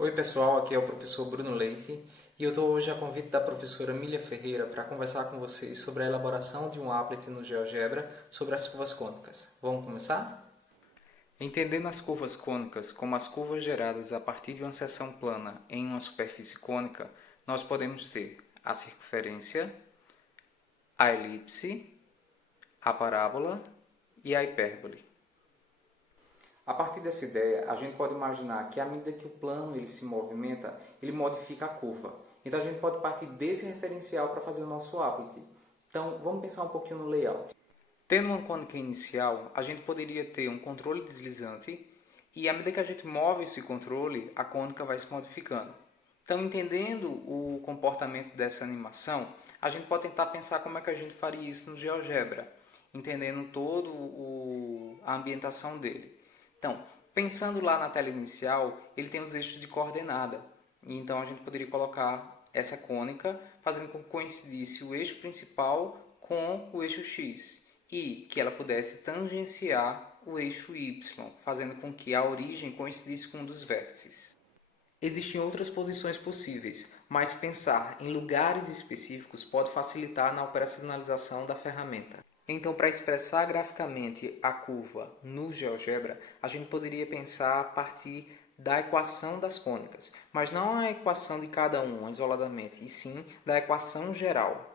Oi pessoal, aqui é o professor Bruno Leite e eu estou hoje a convite da professora Mília Ferreira para conversar com vocês sobre a elaboração de um applet no GeoGebra sobre as curvas cônicas. Vamos começar? Entendendo as curvas cônicas como as curvas geradas a partir de uma seção plana em uma superfície cônica, nós podemos ter a circunferência, a elipse, a parábola e a hipérbole. A partir dessa ideia, a gente pode imaginar que à medida que o plano ele se movimenta, ele modifica a curva. Então a gente pode partir desse referencial para fazer o nosso applet. Então vamos pensar um pouquinho no layout. Tendo uma cônica inicial, a gente poderia ter um controle deslizante e à medida que a gente move esse controle, a cônica vai se modificando. Então, entendendo o comportamento dessa animação, a gente pode tentar pensar como é que a gente faria isso no GeoGebra, entendendo toda a ambientação dele. Então, pensando lá na tela inicial, ele tem os eixos de coordenada. Então, a gente poderia colocar essa cônica, fazendo com que coincidisse o eixo principal com o eixo X e que ela pudesse tangenciar o eixo Y, fazendo com que a origem coincidisse com um dos vértices. Existem outras posições possíveis, mas pensar em lugares específicos pode facilitar na operacionalização da ferramenta. Então, para expressar graficamente a curva no GeoGebra, a gente poderia pensar a partir da equação das cônicas, mas não a equação de cada uma isoladamente, e sim da equação geral.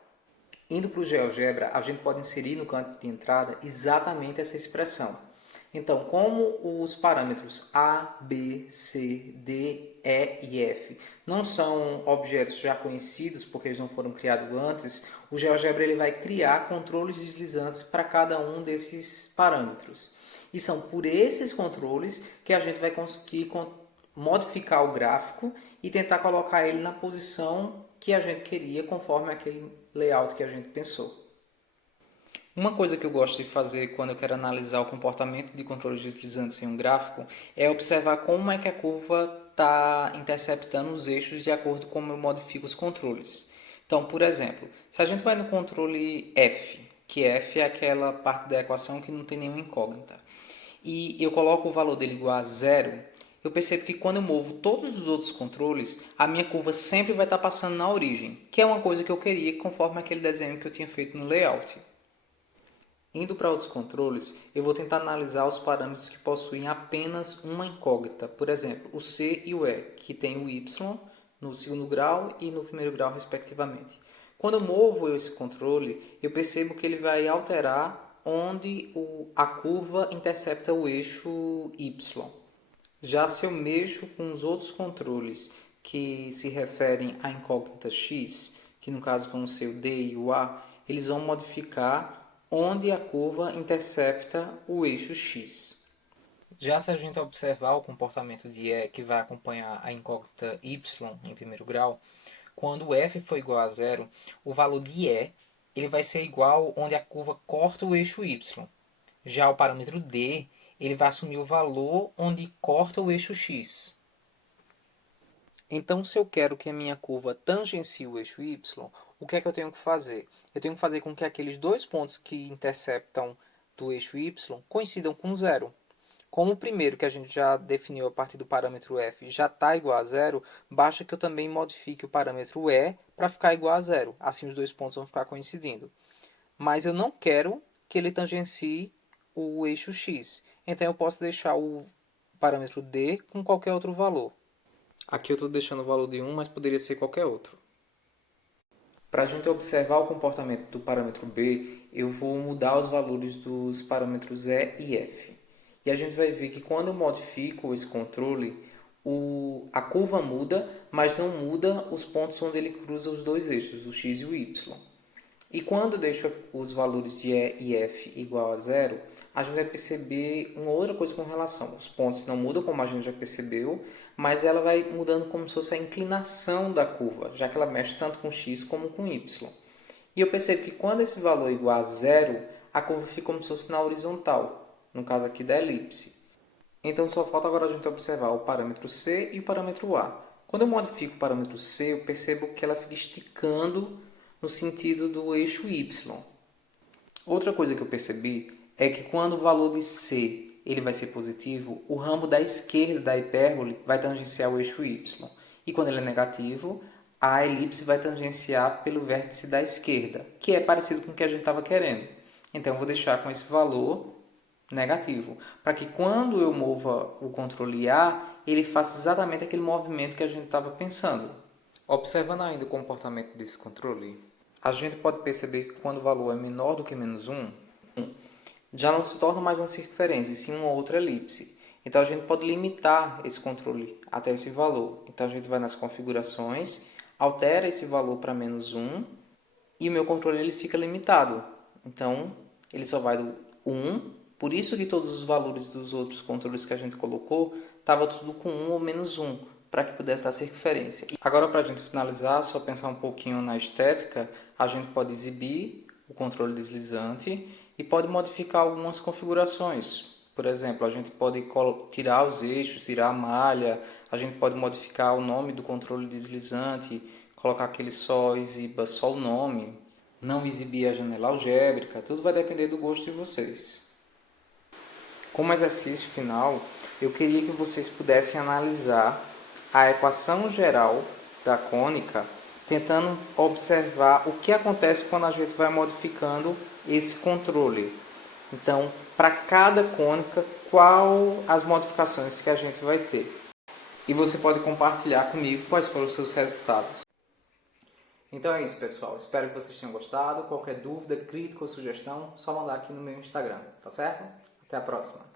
Indo para o GeoGebra, a gente pode inserir no canto de entrada exatamente essa expressão. Então, como os parâmetros A, B, C, D, E e F não são objetos já conhecidos, porque eles não foram criados antes, o GeoGebra ele vai criar controles deslizantes para cada um desses parâmetros. E são por esses controles que a gente vai conseguir modificar o gráfico e tentar colocar ele na posição que a gente queria, conforme aquele layout que a gente pensou. Uma coisa que eu gosto de fazer quando eu quero analisar o comportamento de controles deslizantes em um gráfico é observar como é que a curva está interceptando os eixos de acordo com como eu modifico os controles. Então, por exemplo, se a gente vai no controle F, que F é aquela parte da equação que não tem nenhuma incógnita, e eu coloco o valor dele igual a zero, eu percebo que quando eu movo todos os outros controles, a minha curva sempre vai estar passando na origem, que é uma coisa que eu queria conforme aquele desenho que eu tinha feito no layout. Indo para outros controles, eu vou tentar analisar os parâmetros que possuem apenas uma incógnita, por exemplo, o C e o E, que tem o Y no segundo grau e no primeiro grau, respectivamente. Quando eu movo esse controle, eu percebo que ele vai alterar onde a curva intercepta o eixo Y. Já se eu mexo com os outros controles que se referem à incógnita X, que no caso vão ser o D e o A, eles vão modificar onde a curva intercepta o eixo X. Já se a gente observar o comportamento de E, que vai acompanhar a incógnita Y em primeiro grau, quando o F for igual a zero, o valor de E ele vai ser igual onde a curva corta o eixo Y. Já o parâmetro D ele vai assumir o valor onde corta o eixo X. Então, se eu quero que a minha curva tangencie o eixo Y, o que é que eu tenho que fazer? Eu tenho que fazer com que aqueles dois pontos que interceptam do eixo Y coincidam com zero. Como o primeiro que a gente já definiu a partir do parâmetro f já está igual a zero, basta que eu também modifique o parâmetro e para ficar igual a zero. Assim os dois pontos vão ficar coincidindo. Mas eu não quero que ele tangencie o eixo x. Então eu posso deixar o parâmetro d com qualquer outro valor. Aqui eu estou deixando o valor de 1, mas poderia ser qualquer outro. Para a gente observar o comportamento do parâmetro B, eu vou mudar os valores dos parâmetros E e F. E a gente vai ver que quando eu modifico esse controle, a curva muda, mas não muda os pontos onde ele cruza os dois eixos, o x e o y. E quando eu deixo os valores de E e F igual a zero, a gente vai perceber uma outra coisa com relação. Os pontos não mudam, como a gente já percebeu, mas ela vai mudando como se fosse a inclinação da curva, já que ela mexe tanto com x como com y. E eu percebo que quando esse valor é igual a zero, a curva fica como se fosse na horizontal, no caso aqui da elipse. Então só falta agora a gente observar o parâmetro C e o parâmetro A. Quando eu modifico o parâmetro C, eu percebo que ela fica esticando no sentido do eixo Y. Outra coisa que eu percebi é que quando o valor de C ele vai ser positivo, o ramo da esquerda da hipérbole vai tangenciar o eixo y. E quando ele é negativo, a elipse vai tangenciar pelo vértice da esquerda, que é parecido com o que a gente estava querendo. Então, eu vou deixar com esse valor negativo, para que quando eu mova o controle A, ele faça exatamente aquele movimento que a gente estava pensando. Observando ainda o comportamento desse controle, a gente pode perceber que quando o valor é menor do que menos 1, já não se torna mais uma circunferência, e sim uma outra elipse. Então, a gente pode limitar esse controle até esse valor. Então, a gente vai nas configurações, altera esse valor para menos 1 e o meu controle ele fica limitado. Então, ele só vai do 1, por isso que todos os valores dos outros controles que a gente colocou estava tudo com 1 ou menos 1, para que pudesse dar circunferência. Agora, para a gente finalizar, só pensar um pouquinho na estética, a gente pode exibir o controle deslizante e pode modificar algumas configurações. Por exemplo, a gente pode tirar os eixos, tirar a malha, a gente pode modificar o nome do controle deslizante, colocar que ele só exiba só o nome, não exibir a janela algébrica, tudo vai depender do gosto de vocês. Como exercício final, eu queria que vocês pudessem analisar a equação geral da cônica, tentando observar o que acontece quando a gente vai modificando esse controle. Então, para cada cônica, qual as modificações que a gente vai ter. E você pode compartilhar comigo quais foram os seus resultados. Então é isso, pessoal. Espero que vocês tenham gostado. Qualquer dúvida, crítica ou sugestão, só mandar aqui no meu Instagram, tá certo? Até a próxima.